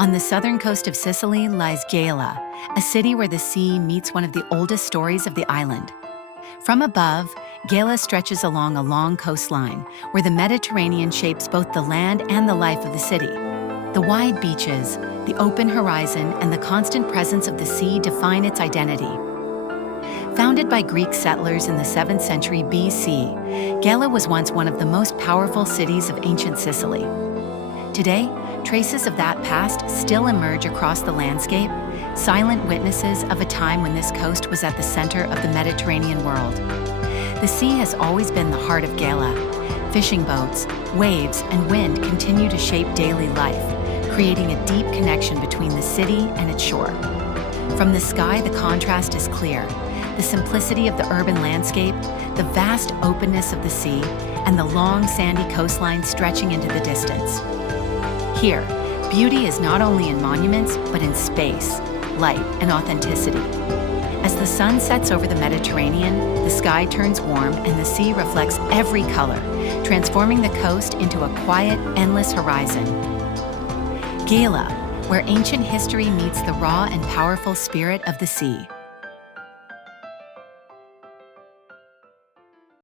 On the southern coast of Sicily lies Gela, a city where the sea meets one of the oldest stories of the island. From above, Gela stretches along a long coastline where the Mediterranean shapes both the land and the life of the city. The wide beaches, the open horizon, and the constant presence of the sea define its identity. Founded by Greek settlers in the 7th century BC, Gela was once one of the most powerful cities of ancient Sicily. Today, traces of that past still emerge across the landscape, silent witnesses of a time when this coast was at the center of the Mediterranean world. The sea has always been the heart of Gela. Fishing boats, waves, and wind continue to shape daily life, creating a deep connection between the city and its shore. From the sky, the contrast is clear. The simplicity of the urban landscape, the vast openness of the sea, and the long sandy coastline stretching into the distance. Here, beauty is not only in monuments, but in space, light, and authenticity. As the sun sets over the Mediterranean, the sky turns warm and the sea reflects every color, transforming the coast into a quiet, endless horizon. Gela, where ancient history meets the raw and powerful spirit of the sea.